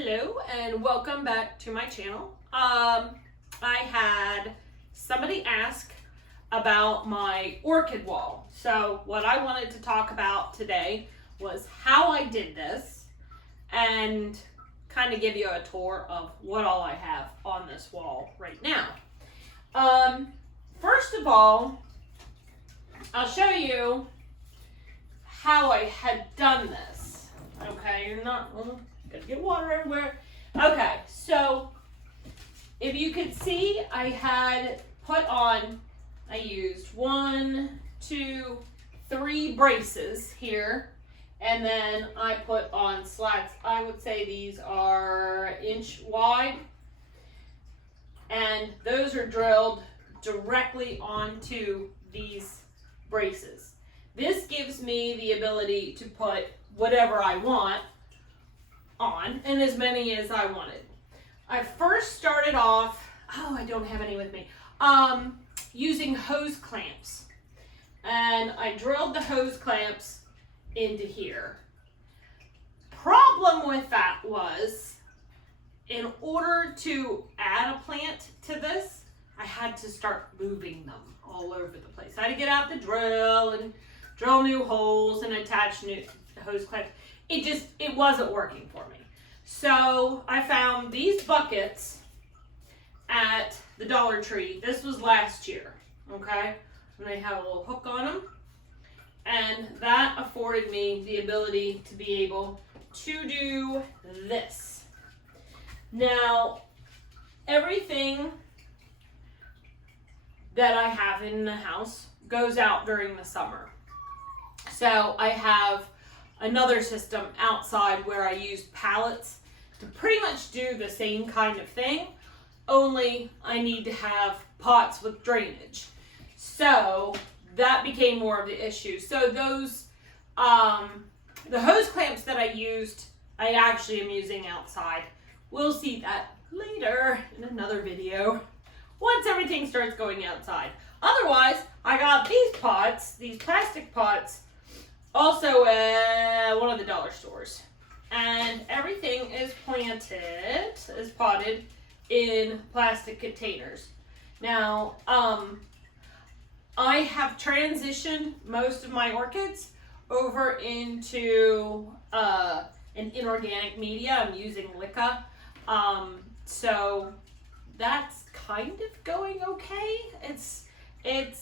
Hello and welcome back to my channel. I had somebody ask about my orchid wall. So what I wanted to talk about today was how I did this and kind of give you a tour of what all I have on this wall right now. First of all, I'll show you how I had done this. Okay, you're not... Gotta get water everywhere. Okay, so if you could see, I used 1, 2, 3 braces here, and then I put on slats. I would say these are 1 inch wide, and those are drilled directly onto these braces. This gives me the ability to put whatever I want on, and as many as I wanted. I first started off, I don't have any with me, using hose clamps. And I drilled the hose clamps into here. Problem with that was, in order to add a plant to this, I had to start moving them all over the place. I had to get out the drill and drill new holes and attach new hose clamps. It wasn't working for me. So I found these buckets at the Dollar Tree. This was last year, okay? And they have a little hook on them. And that afforded me the ability to be able to do this. Now, everything that I have in the house goes out during the summer. So I have another system outside where I use pallets to pretty much do the same kind of thing, only I need to have pots with drainage. So that became more of the issue. So those, the hose clamps that I used, I actually am using outside. We'll see that later in another video, once everything starts going outside. Otherwise, I got these pots, these plastic pots, also at one of the dollar stores, and everything is potted in plastic containers. Now, I have transitioned most of my orchids over into an inorganic media. I'm using Lica, so that's kind of going okay. It's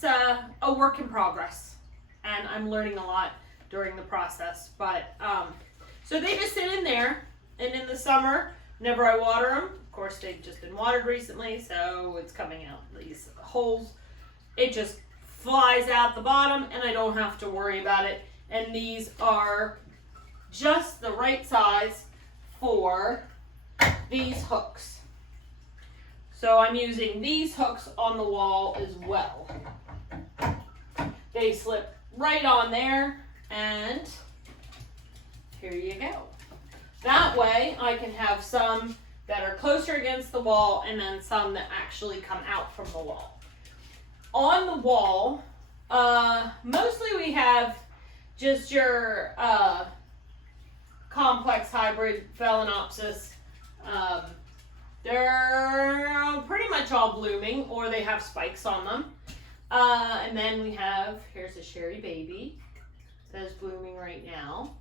a work in progress, and I'm learning a lot during the process, but so they just sit in there, and in the summer, whenever I water them, of course they've just been watered recently, so it's coming out these holes. It just flies out the bottom, and I don't have to worry about it. And these are just the right size for these hooks. So I'm using these hooks on the wall as well. They slip right on there. And here you go. That way I can have some that are closer against the wall and then some that actually come out from the wall. On the wall, mostly we have just your complex hybrid Phalaenopsis. They're pretty much all blooming, or they have spikes on them. And then we have, here's a Sherry Baby. That is blooming right now.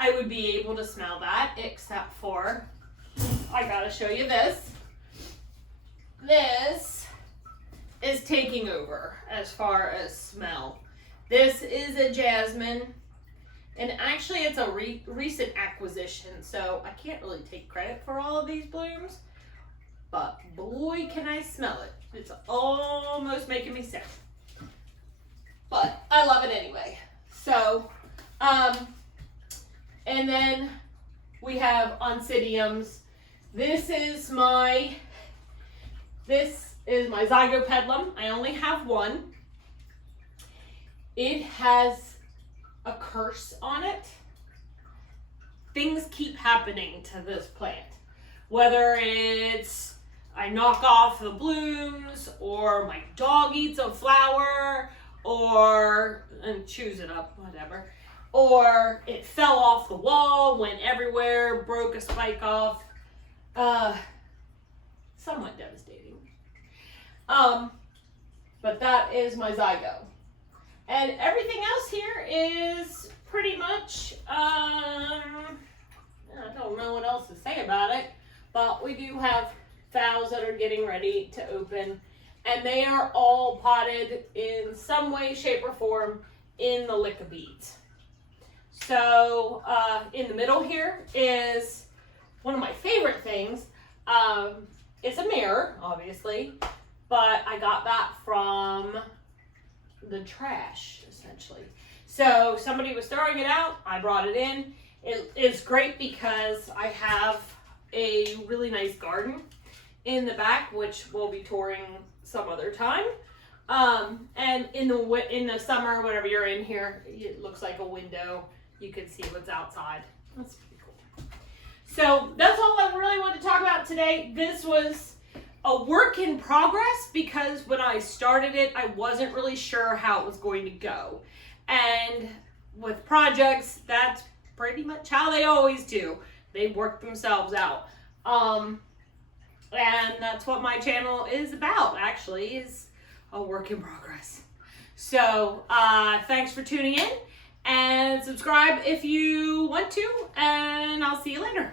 I would be able to smell that, except for, I gotta show you this. This is taking over as far as smell. This is a jasmine, and actually it's a recent acquisition, so I can't really take credit for all of these blooms, but boy can I smell it. It's almost making me sick, but I love it anyway. So, and then we have oncidiums. This is my Zygopedilum. I only have one. It has a curse on it. Things keep happening to this plant. Whether it's I knock off the blooms, or my dog eats a flower, and chews it up, whatever. Or it fell off the wall, went everywhere, broke a spike off. Somewhat devastating. But that is my Zygo. And everything else here is pretty much, I don't know what else to say about it, but we do have phals that are getting ready to open, and they are all potted in some way, shape, or form in the Licka beads. So in the middle here is one of my favorite things. It's a mirror, obviously, but I got that from the trash, essentially. So somebody was throwing it out, I brought it in. It is great because I have a really nice garden in the back, which we'll be touring some other time. And in the summer, whenever you're in here, it looks like a window. You can see what's outside. That's pretty cool. So that's all I really wanted to talk about today. This was a work in progress because when I started it, I wasn't really sure how it was going to go. And with projects, that's pretty much how they always do. They work themselves out. And that's what my channel is about, actually, is a work in progress. So thanks for tuning in, and subscribe if you want to, and I'll see you later.